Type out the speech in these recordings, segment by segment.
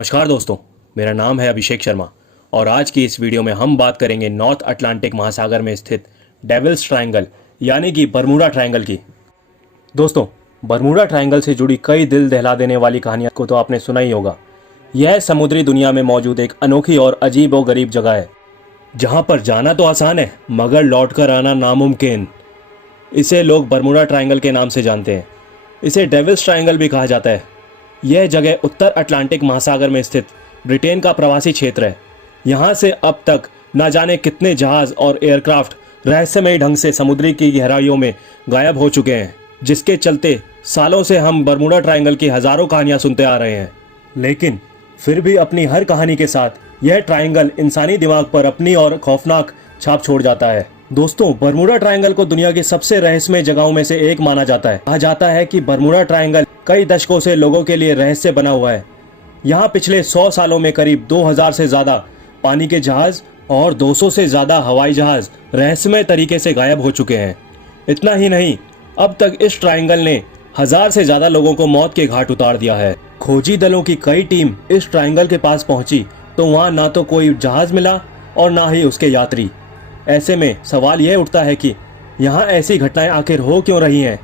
नमस्कार दोस्तों, मेरा नाम है अभिषेक शर्मा और आज की इस वीडियो में हम बात करेंगे नॉर्थ अटलांटिक महासागर में स्थित डेविल्स ट्रायंगल यानी कि बरमूडा ट्रायंगल की। दोस्तों, बरमूडा ट्रायंगल से जुड़ी कई दिल दहला देने वाली कहानियों को तो आपने सुना ही होगा। यह समुद्री दुनिया में मौजूद एक अनोखी और अजीब व गरीब जगह है जहाँ पर जाना तो आसान है मगर लौट कर आना नामुमकिन। इसे लोग बरमूडा ट्रायंगल के नाम से जानते हैं। इसे डेविल्स ट्रायंगल भी कहा जाता है। यह जगह उत्तर अटलांटिक महासागर में स्थित ब्रिटेन का प्रवासी क्षेत्र है। यहाँ से अब तक न जाने कितने जहाज और एयरक्राफ्ट रहस्यमयी ढंग से समुद्री की गहराइयों में गायब हो चुके हैं, जिसके चलते सालों से हम बरमूडा ट्रायंगल की हजारों कहानियां सुनते आ रहे हैं। लेकिन फिर भी अपनी हर कहानी के साथ यह ट्रायंगल इंसानी दिमाग पर अपनी और खौफनाक छाप छोड़ जाता है। दोस्तों, बरमूडा ट्रायंगल को दुनिया की सबसे रहस्यमय जगहों में से एक माना जाता है। कहा जाता है कि बरमूडा ट्रायंगल कई दशकों से लोगों के लिए रहस्य बना हुआ है। यहाँ पिछले 100 सालों में करीब 2000 से ज़्यादा पानी के जहाज और 200 से ज़्यादा हवाई जहाज रहस्यमय तरीके से गायब हो चुके हैं। इतना ही नहीं, अब तक इस ट्रायंगल ने 1000 से ज़्यादा लोगों को मौत के घाट उतार दिया है। खोजी दलों की कई टीम इस ट्रायंगल के पास पहुंची तो वहाँ ना तो कोई जहाज मिला और ना ही उसके यात्री। ऐसे में सवाल यह उठता है कि यहाँ ऐसी घटनाएं आखिर हो क्यों रही हैं?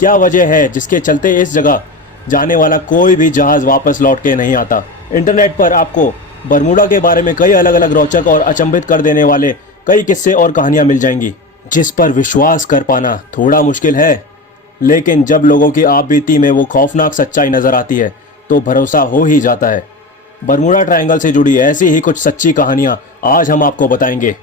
क्या वजह है जिसके चलते इस जगह जाने वाला कोई भी जहाज वापस लौट के नहीं आता? इंटरनेट पर आपको बरमूडा के बारे में कई अलग अलग रोचक और अचंभित कर देने वाले कई किस्से और कहानियां मिल जाएंगी, जिस पर विश्वास कर पाना थोड़ा मुश्किल है। लेकिन जब लोगों की आप बीती में वो खौफनाक सच्चाई नजर आती है तो भरोसा हो ही जाता है। बरमूडा ट्रायंगल से जुड़ी ऐसी ही कुछ सच्ची कहानियां आज हम आपको बताएंगे।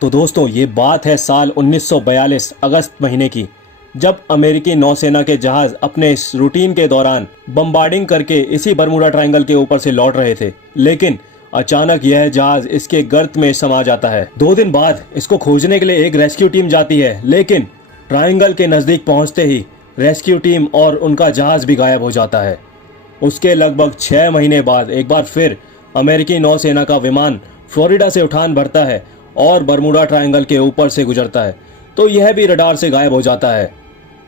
तो दोस्तों, ये बात है साल 1942 अगस्त महीने की, जब अमेरिकी नौसेना के जहाज अपने इस रूटीन के दौरान बम्बार्डिंग करके इसी बरमूडा ट्रायंगल के ऊपर से लौट रहे थे। लेकिन अचानक यह जहाज इसके गर्त में समा जाता है। 2 दिन बाद इसको खोजने के लिए एक रेस्क्यू टीम जाती है, लेकिन ट्रायंगल के नज़दीक पहुंचते ही रेस्क्यू टीम और उनका जहाज भी गायब हो जाता है। उसके लगभग 6 महीने बाद एक बार फिर अमेरिकी नौसेना का विमान फ्लोरिडा से उड़ान भरता है और बरमूडा ट्रायंगल के ऊपर से गुजरता है, तो यह भी रडार से गायब हो जाता है।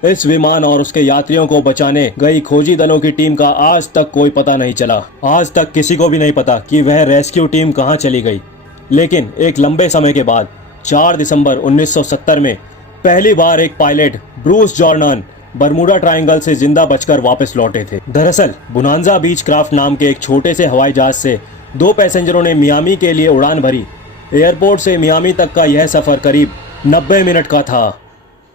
इस विमान और उसके यात्रियों को बचाने गई खोजी दलों की टीम का आज तक कोई पता नहीं चला। आज तक किसी को भी नहीं पता कि वह रेस्क्यू टीम कहां चली गई। लेकिन एक लंबे समय के बाद 4 दिसंबर 1970 में पहली बार एक pilot Bruce Jordan Bermuda triangle से जिंदा बचकर वापस लौटे थे। दरअसल बोनांजा बीच क्राफ्ट नाम के एक छोटे से हवाई जहाज से 2 पैसेंजरों ने मियामी के लिए उड़ान भरी। एयरपोर्ट से मियामी तक का यह सफ़र करीब 90 मिनट का था।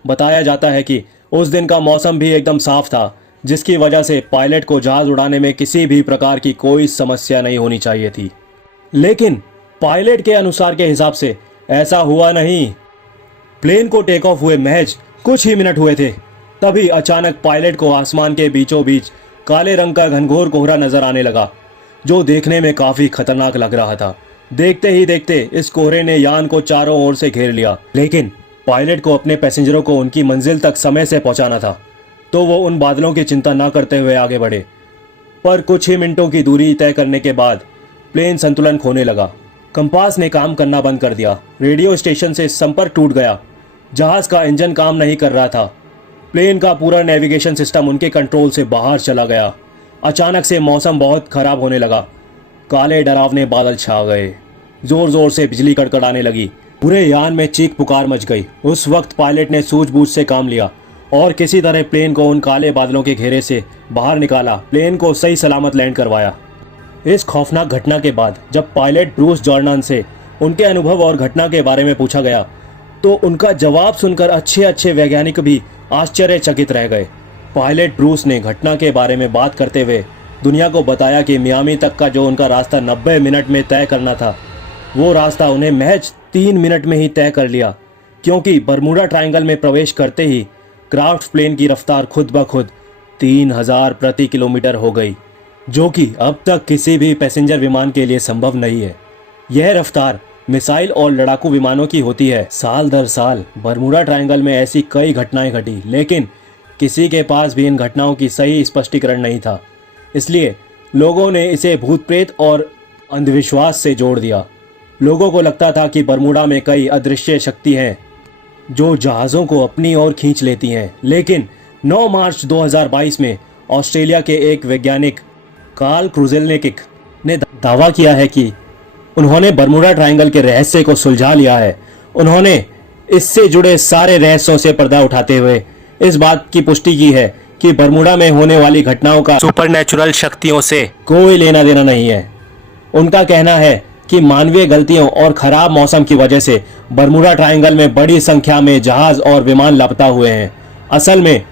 बताया जाता है कि उस दिन का मौसम भी एकदम साफ था, जिसकी वजह से पायलट को जहाज उड़ाने में किसी भी प्रकार की कोई समस्या नहीं होनी चाहिए थी। लेकिन पायलट के अनुसार के हिसाब से ऐसा हुआ नहीं। प्लेन को टेक ऑफ हुए महज कुछ ही मिनट हुए थे, तभी अचानक पायलट को आसमान के बीचों बीच काले रंग का घनघोर कोहरा नजर आने लगा, जो देखने में काफ़ी खतरनाक लग रहा था। देखते ही देखते इस कोहरे ने यान को चारों ओर से घेर लिया। लेकिन पायलट को अपने पैसेंजरों को उनकी मंजिल तक समय से पहुंचाना था, तो वो उन बादलों की चिंता न करते हुए आगे बढ़े। पर कुछ ही मिनटों की दूरी तय करने के बाद प्लेन संतुलन खोने लगा। कंपास ने काम करना बंद कर दिया। रेडियो स्टेशन से संपर्क टूट गया। जहाज का इंजन काम नहीं कर रहा था। प्लेन का पूरा नेविगेशन सिस्टम उनके कंट्रोल से बाहर चला गया। अचानक से मौसम बहुत खराब होने लगा। काले डरावने बादल छा गए। जोर जोर से बिजली कड़कड़ाने लगी। पूरे यान में चीख पुकार मच गई। उस वक्त पायलट ने सूझबूझ से काम लिया और किसी तरह प्लेन को उन काले बादलों के घेरे से बाहर निकाला। प्लेन को सही सलामत लैंड करवाया। इस खौफनाक घटना के बाद जब पायलट ब्रूस जॉर्डन से उनके अनुभव और घटना के बारे में पूछा गया, तो उनका जवाब सुनकर अच्छे अच्छे वैज्ञानिक भी आश्चर्यचकित रह गए। पायलट ब्रूस ने घटना के बारे में बात करते हुए दुनिया को बताया कि मियामी तक का जो उनका रास्ता 90 मिनट में तय करना था, वो रास्ता उन्हें महज 3 मिनट में ही तय कर लिया, क्योंकि बरमूडा ट्रायंगल में प्रवेश करते ही क्राफ्ट प्लेन की रफ्तार खुद ब खुद 3000 प्रति किलोमीटर हो गई, जो कि अब तक किसी भी पैसेंजर विमान के लिए संभव नहीं है। यह रफ्तार मिसाइल और लड़ाकू विमानों की होती है। साल दर साल बरमूडा ट्रायंगल में ऐसी कई घटनाएं घटी, लेकिन किसी के पास भी इन घटनाओं की सही स्पष्टीकरण नहीं था। इसलिए लोगों ने इसे भूत प्रेत और अंधविश्वास से जोड़ दिया। लोगों को लगता था कि बरमूडा में कई अदृश्य शक्ति हैं जो जहाज़ों को अपनी ओर खींच लेती हैं। लेकिन 9 मार्च 2022 में ऑस्ट्रेलिया के एक वैज्ञानिक कार्ल क्रूजेलनिक दावा किया है कि उन्होंने बरमूडा ट्रायंगल के रहस्य को सुलझा लिया है। उन्होंने इससे जुड़े सारे रहस्यों से पर्दा उठाते हुए इस बात की पुष्टि की है कि बरमूडा में होने वाली घटनाओं का सुपरनैचुरल शक्तियों से कोई लेना देना नहीं है। उनका कहना है कि मानवीय गलतियों और खराब मौसम की वजह से बरमूडा ट्रायंगल में बड़ी संख्या में जहाज और विमान लापता हुए हैं। असल में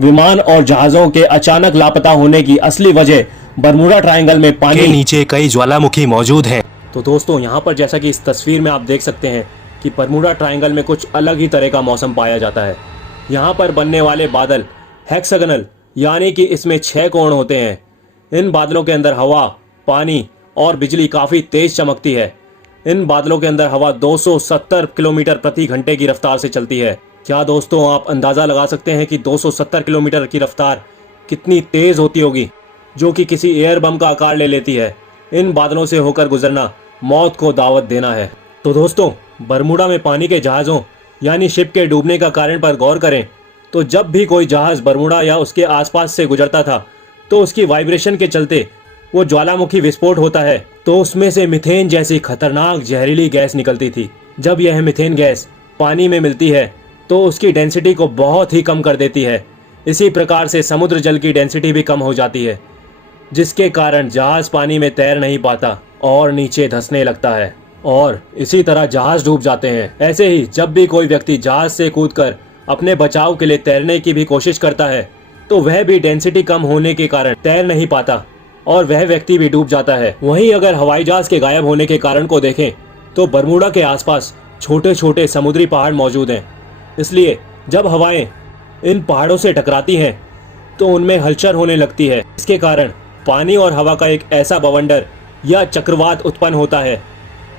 विमान और जहाज़ों के अचानक लापता होने की असली वजह बरमूडा ट्रायंगल में पानी के नीचे कई ज्वालामुखी मौजूद हैं। तो दोस्तों, यहाँ पर जैसा कि इस तस्वीर में आप देख सकते हैं कि बरमूडा ट्रायंगल में कुछ अलग ही तरह का मौसम पाया जाता है। यहाँ पर बनने वाले बादल हेक्सागोनल यानी कि इसमें 6 कोण होते हैं। इन बादलों के अंदर हवा, पानी और बिजली काफ़ी तेज चमकती है। इन बादलों के अंदर हवा 270 किलोमीटर प्रति घंटे की रफ्तार से चलती है। क्या दोस्तों, आप अंदाज़ा लगा सकते हैं कि 270 किलोमीटर की रफ्तार कितनी तेज़ होती होगी, जो कि किसी एयर बम का आकार ले लेती है। इन बादलों से होकर गुजरना मौत को दावत देना है। तो दोस्तों, बरमूडा में पानी के जहाज़ों यानी शिप के डूबने का कारण पर गौर करें तो जब भी कोई जहाज़ बरमूडा या उसके आसपास से गुजरता था तो उसकी वाइब्रेशन के चलते वो ज्वालामुखी विस्फोट होता है, तो उसमें से मीथेन जैसी खतरनाक जहरीली गैस निकलती थी। जब यह मीथेन गैस पानी में मिलती है तो उसकी डेंसिटी को बहुत ही कम कर देती है। इसी प्रकार से समुद्र जल की डेंसिटी भी कम हो जाती है, जिसके कारण जहाज़ पानी में तैर नहीं पाता और नीचे धंसने लगता है और इसी तरह जहाज़ डूब जाते हैं। ऐसे ही जब भी कोई व्यक्ति जहाज़ से कूदकर अपने बचाव के लिए तैरने की भी कोशिश करता है तो वह भी डेंसिटी कम होने के कारण तैर नहीं पाता और वह व्यक्ति भी डूब जाता है। वहीं अगर हवाई जहाज़ के गायब होने के कारण को देखें तो बरमूडा के आसपास छोटे छोटे समुद्री पहाड़ मौजूद हैं। इसलिए जब हवाएं इन पहाड़ों से टकराती हैं तो उनमें हलचल होने लगती है। इसके कारण पानी और हवा का एक ऐसा बवंडर या चक्रवात उत्पन्न होता है,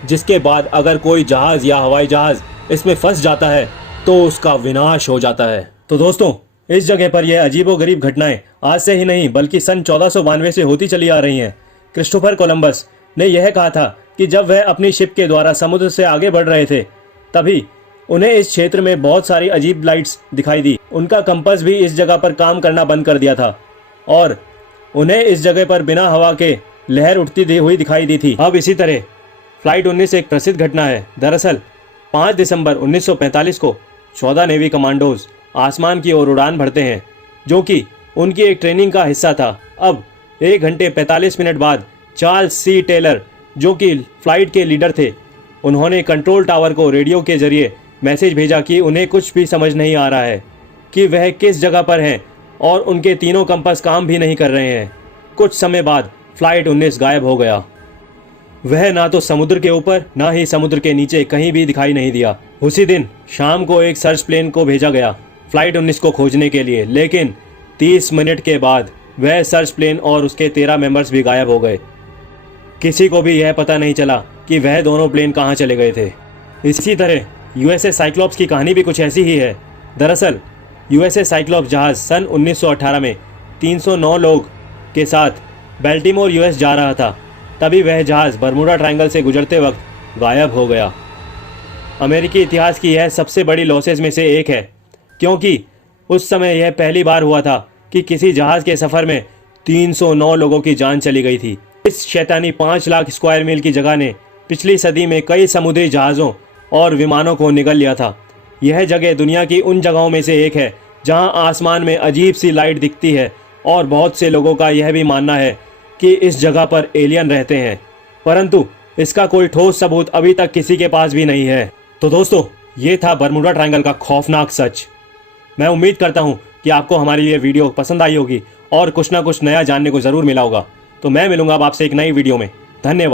जिसके बाद अगर कोई जहाज़ या हवाई जहाज़ इसमें फंस जाता है तो उसका विनाश हो जाता है। तो दोस्तों, इस जगह पर यह अजीबोगरीब घटनाएं आज से ही नहीं बल्कि सन 1492 से होती चली आ रही हैं। क्रिस्टोफर कोलंबस ने यह कहा था कि जब वह अपनी शिप के द्वारा समुद्र से आगे बढ़ रहे थे तभी उन्हें इस क्षेत्र में बहुत सारी अजीब लाइट्स दिखाई दी। उनका कंपास भी इस जगह पर काम करना बंद कर दिया था और उन्हें इस जगह पर बिना हवा के लहर उठती हुई दिखाई दी थी। अब इसी तरह फ्लाइट 19 एक प्रसिद्ध घटना है। दरअसल 5 दिसंबर 1945 को 14 नेवी कमांडोज आसमान की ओर उड़ान भरते हैं, जो कि उनकी एक ट्रेनिंग का हिस्सा था। अब 1 घंटे 45 मिनट बाद चार्ल्स सी टेलर, जो कि फ्लाइट के लीडर थे, उन्होंने कंट्रोल टावर को रेडियो के जरिए मैसेज भेजा कि उन्हें कुछ भी समझ नहीं आ रहा है कि वह किस जगह पर हैं और उनके तीनों कंपास काम भी नहीं कर रहे हैं। कुछ समय बाद फ्लाइट 19 गायब हो गया। वह ना तो समुद्र के ऊपर ना ही समुद्र के नीचे कहीं भी दिखाई नहीं दिया। उसी दिन शाम को एक सर्च प्लेन को भेजा गया फ्लाइट 19 को खोजने के लिए, लेकिन 30 मिनट के बाद वह सर्च प्लेन और उसके 13 मेंबर्स भी गायब हो गए। किसी को भी यह पता नहीं चला कि वह दोनों प्लेन कहाँ चले गए थे। इसी तरह यूएसएस साइक्लोप्स की कहानी भी कुछ ऐसी ही है। दरअसल यूएसएस साइक्लोप्स जहाज़ सन 1918 में 309 लोग के साथ बेल्टिमोर यूएस जा रहा था, तभी वह जहाज़ बरमूडा ट्रायंगल से गुजरते वक्त गायब हो गया। अमेरिकी इतिहास की यह सबसे बड़ी लॉसेस में से एक है, क्योंकि उस समय यह पहली बार हुआ था कि किसी जहाज़ के सफ़र में 309 लोगों की जान चली गई थी। इस शैतानी 5 लाख स्क्वायर मील की जगह ने पिछली सदी में कई समुद्री जहाज़ों और विमानों को निगल लिया था। यह जगह दुनिया की उन जगहों में से एक है जहां आसमान में अजीब सी लाइट दिखती है और बहुत से लोगों का यह भी मानना है कि इस जगह पर एलियन रहते हैं, परंतु इसका कोई ठोस सबूत अभी तक किसी के पास भी नहीं है। तो दोस्तों, ये था बरमूडा ट्रायंगल का खौफनाक सच। मैं उम्मीद करता हूँ कि आपको हमारी ये वीडियो पसंद आई होगी और कुछ ना कुछ नया जानने को ज़रूर मिला होगा। तो मैं मिलूंगा अब आपसे एक नई वीडियो में। धन्यवाद।